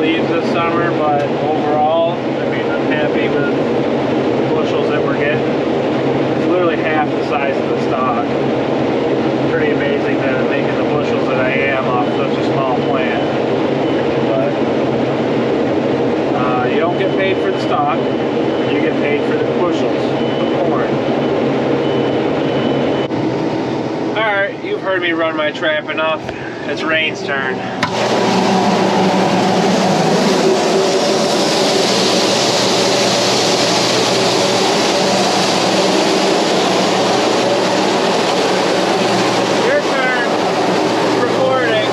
leaves this summer, but overall, I mean, I'm happy with the bushels that we're getting. It's literally half the size of the stalk. Pretty amazing that I'm making the bushels that I am off such a small plant. But you don't get paid for the stalk, you get paid for the bushels of corn. Alright, you've heard me run my trap enough. It's Rain's turn. Your turn. Recording.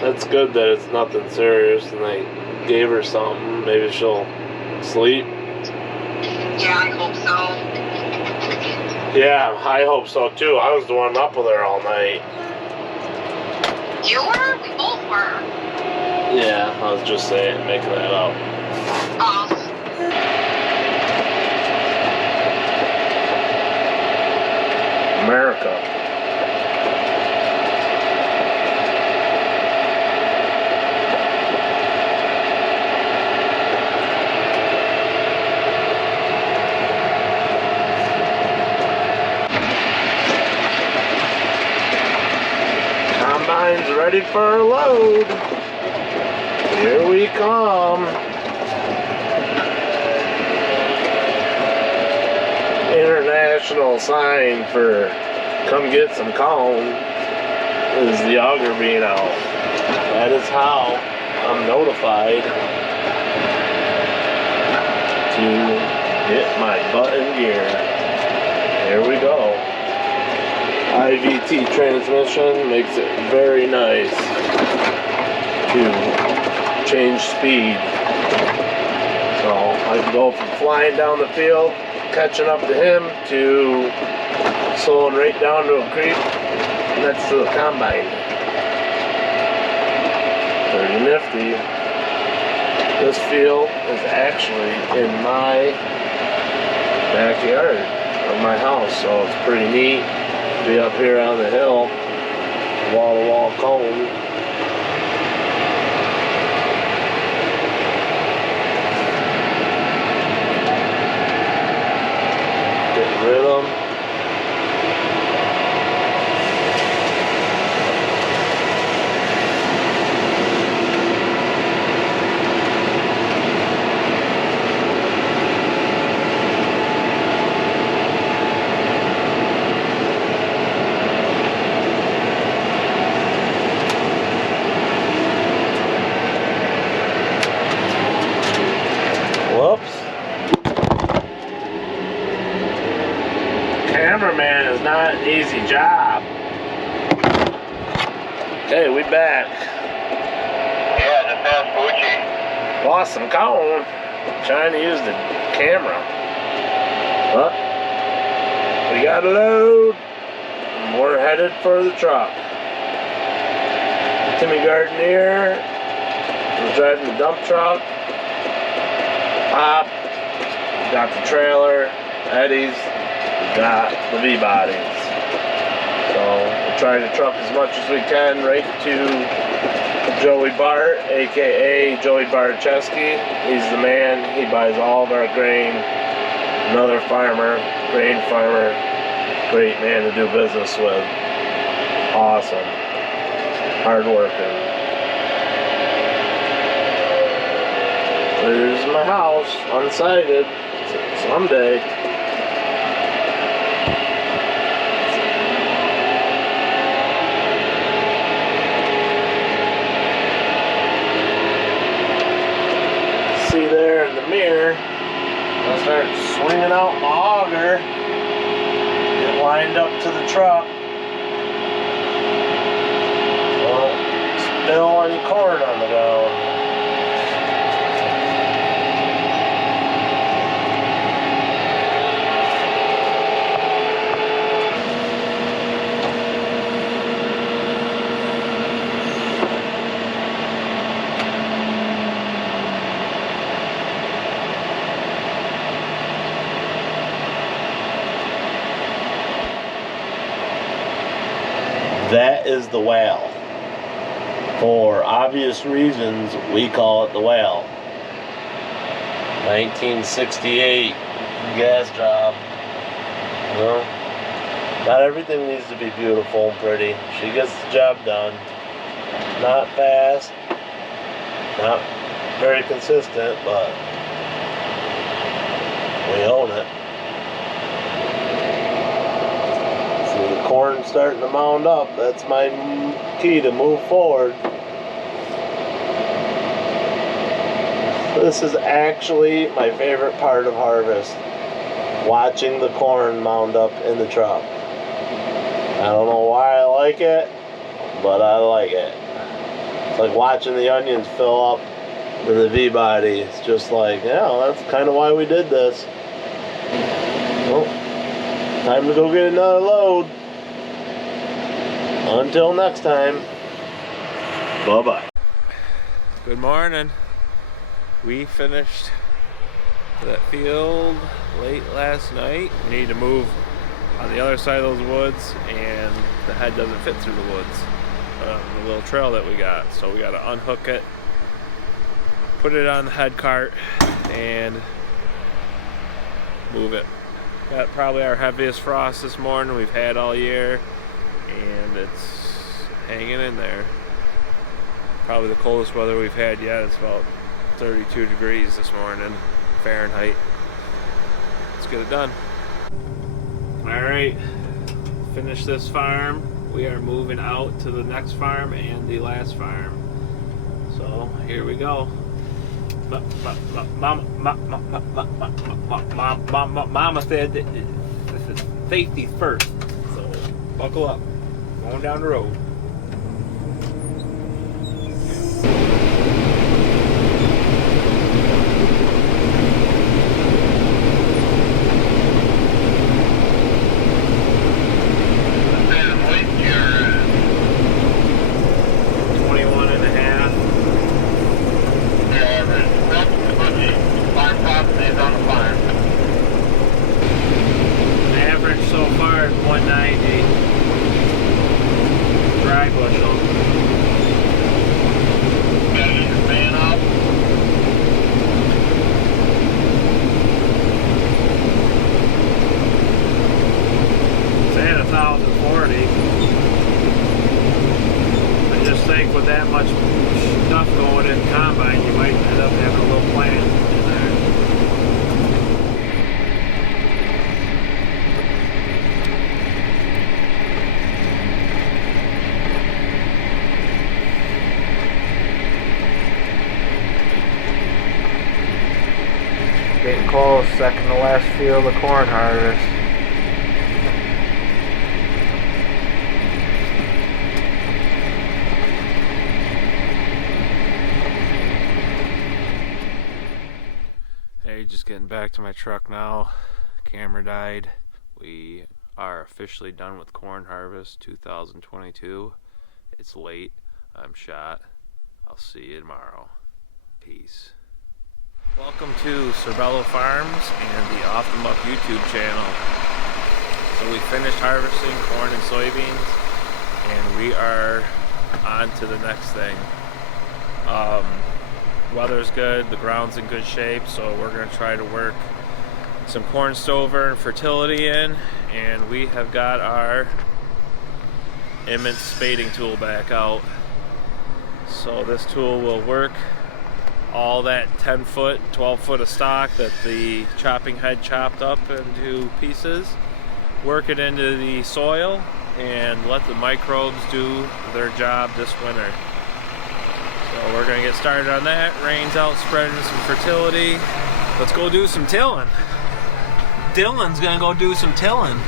That's good that it's nothing serious and I gave her something. Maybe she'll sleep. Yeah, I hope so. Yeah, I hope so too. I was the one up with her all night. You were? We both were. Yeah, I was just saying, making that up. Oh. America. Combine's ready for a load. Here we come. International sign for come get some corn is the auger being out. That is how I'm notified to get my butt in gear. Here we go. IVT transmission makes it very nice to change speed. So I can go from flying down the field, catching up to him, to slowing right down to a creep next to the combine. Pretty nifty. This field is actually in my backyard of my house, so it's pretty neat to be up here on the hill, wall-to-wall cone. Get rhythm. Whoops. Cameraman is not an easy job. Okay, we back. Yeah, the fast Fuji. Lost some corn. Trying to use the camera. But we got a load. And we're headed for the truck. Timmy Gardenier was driving the dump truck. Pop got the trailer. Eddie's got the V-bodies. So we're trying to truck as much as we can right to Joey Bart, aka Joey Barczewski. He's the man. He buys all of our grain. Another farmer, grain farmer, great man to do business with. Awesome. Hard working. There's my house, unsighted. Someday. See there in the mirror, I'll start swinging out my auger, get lined up to the truck. Won't spill any corn on the ground. That is the well. For obvious reasons, we call it the whale. 1968 gas job. Well, not everything needs to be beautiful and pretty. She gets the job done. Not fast, not very consistent, but we own it. See, the corn's starting to mound up. That's my key to move forward. This is actually my favorite part of harvest. Watching the corn mound up in the truck. I don't know why I like it, but I like it. It's like watching the onions fill up in the V-body. It's just like, yeah, that's kind of why we did this. Well, time to go get another load. Until next time, bye-bye. Good morning. We finished that field late last night. We need to move on the other side of those woods, and the head doesn't fit through the woods. The little trail that we got. So we got to unhook it, put it on the head cart, and move it. Got probably our heaviest frost this morning we've had all year, and it's hanging in there. Probably the coldest weather we've had yet. It's about 32 degrees this morning, Fahrenheit. Let's get it done. Alright, finish this farm. We are moving out to the next farm and the last farm. So here we go. Mama said that this is safety first. So buckle up. Going down the road. With that much stuff going in the combine, you might end up having a little plant in there. Getting close, second to last field of corn harvest. Just getting back to my truck now. Camera died. We are officially done with corn harvest 2022. It's late. I'm shot. I'll see you tomorrow. Peace. Welcome to Sorbello Farms and the Off the Muck YouTube channel. So we finished harvesting corn and soybeans, and we are on to the next thing. Weather's good, the ground's in good shape, so we're going to try to work some corn stover and fertility in, and we have got our immense spading tool back out. So this tool will work all that 10 foot, 12 foot of stock that the chopping head chopped up into pieces, work it into the soil, and let the microbes do their job this winter. So we're going to get started on that. Rain's out, spreading some fertility. Let's go do some tilling. Dylan's going to go do some tilling.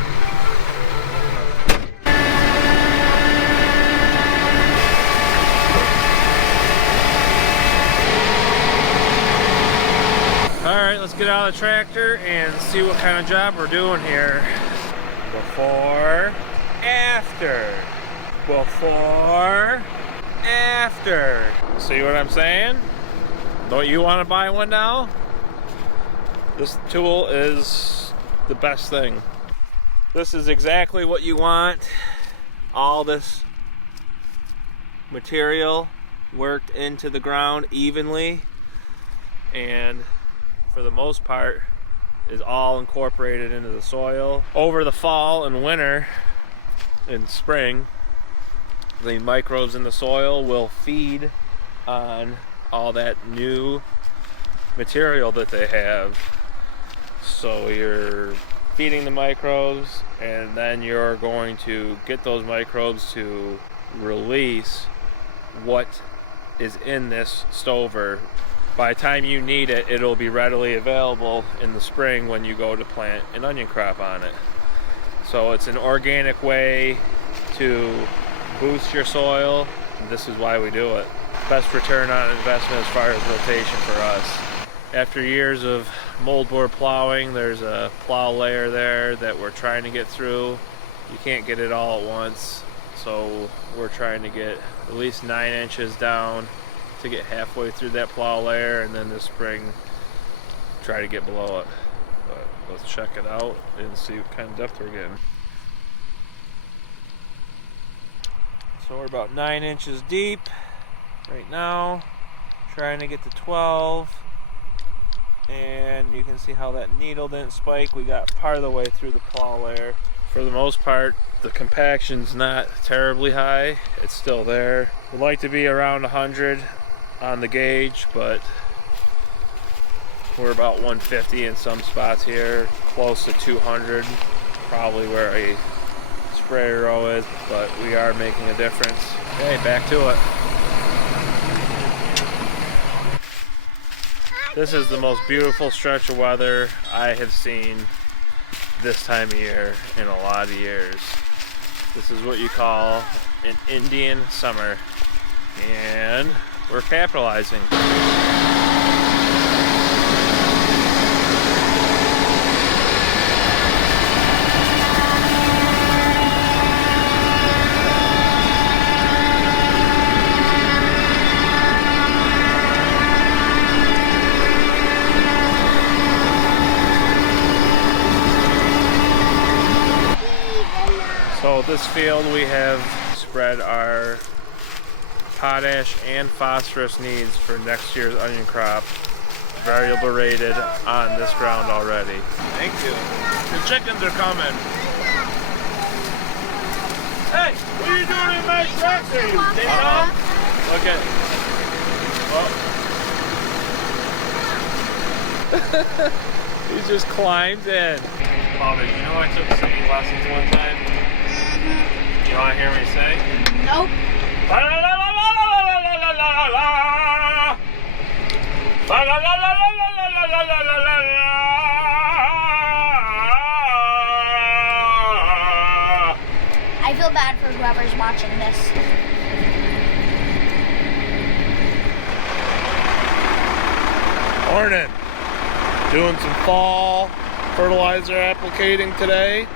Alright, let's get out of the tractor and see what kind of job we're doing here. Before, after. Before, after. See what I'm saying? Don't you want to buy one now? This tool is the best thing. This is exactly what you want. All this material worked into the ground evenly, and for the most part is all incorporated into the soil. Over the fall and winter and spring, the microbes in the soil will feed on all that new material that they have. So you're feeding the microbes, and then you're going to get those microbes to release what is in this stover. By the time you need it, it'll be readily available in the spring when you go to plant an onion crop on it. So it's an organic way to boost your soil. This is why we do it. Best return on investment as far as rotation for us. After years of moldboard plowing, there's a plow layer there that we're trying to get through. You can't get it all at once, so we're trying to get at least 9 inches down to get halfway through that plow layer, and then this spring try to get below it. But let's check it out and see what kind of depth we're getting. So we're about 9 inches deep right now, trying to get to 12. And you can see how that needle didn't spike. We got part of the way through the plow layer. For the most part, the compaction's not terribly high. It's still there. We'd like to be around 100 on the gauge, but we're about 150 in some spots here, close to 200, probably where a sprayer row is, but we are making a difference. Okay, back to it. This is the most beautiful stretch of weather I have seen this time of year in a lot of years. This is what you call an Indian summer, and we're capitalizing. So this field we have spread our potash and phosphorus needs for next year's onion crop, variable rated on this ground already. Thank you. The chickens are coming. Hey, what are you doing in my tractor, you dino? Look at. He just climbed in. Father, you know I took singing lessons one time? You want to hear me sing? Nope. I feel bad for whoever's watching this. Morning. Doing some fall fertilizer applicating today.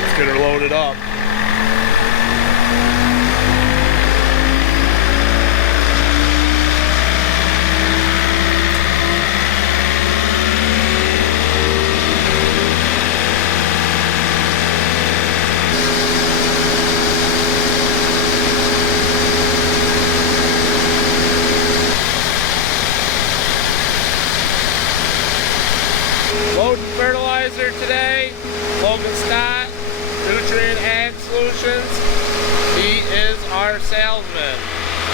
Let's get her loaded up. Loading fertilizer today. Logan Scott, Nutrient Ag Solutions. He is our salesman.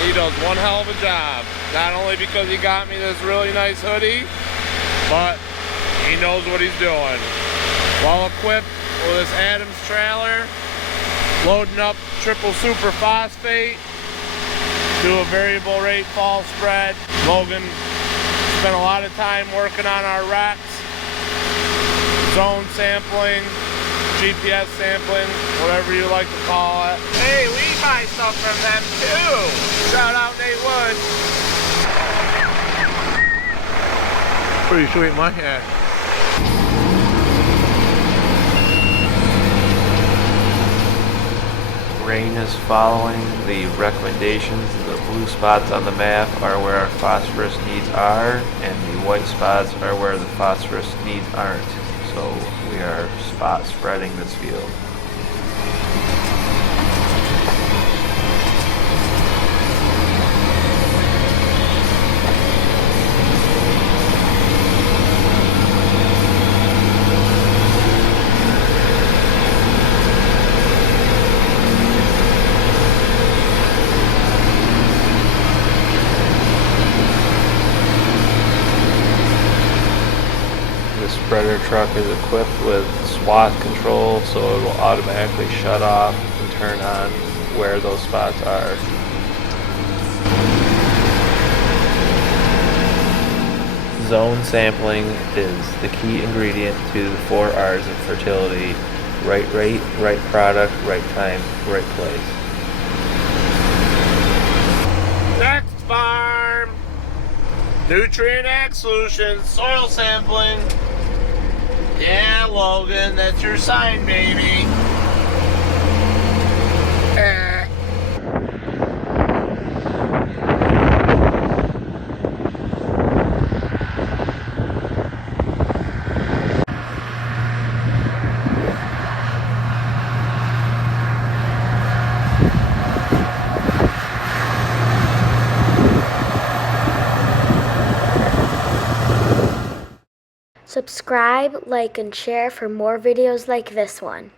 He does one hell of a job. Not only because he got me this really nice hoodie, but he knows what he's doing. Well equipped with this Adams trailer, loading up triple super phosphate, do a variable rate fall spread. Logan spent a lot of time working on our racks, zone sampling, GPS sampling, whatever you like to call it. Hey, we buy stuff from them too. Shout out Nate Wood. Pretty sweet my hat. Rain is following the recommendations. The blue spots on the map are where our phosphorus needs are, and the white spots are where the phosphorus needs aren't. So we are spot spreading this field. spreader truck is equipped with swath control, so it will automatically shut off and turn on where those spots are. Zone sampling is the key ingredient to the 4 R's of fertility: right rate, right product, right time, right place. Next farm! Nutrient Ag Solutions, soil sampling. Yeah, Logan, that's your sign, baby. Subscribe, like, and share for more videos like this one.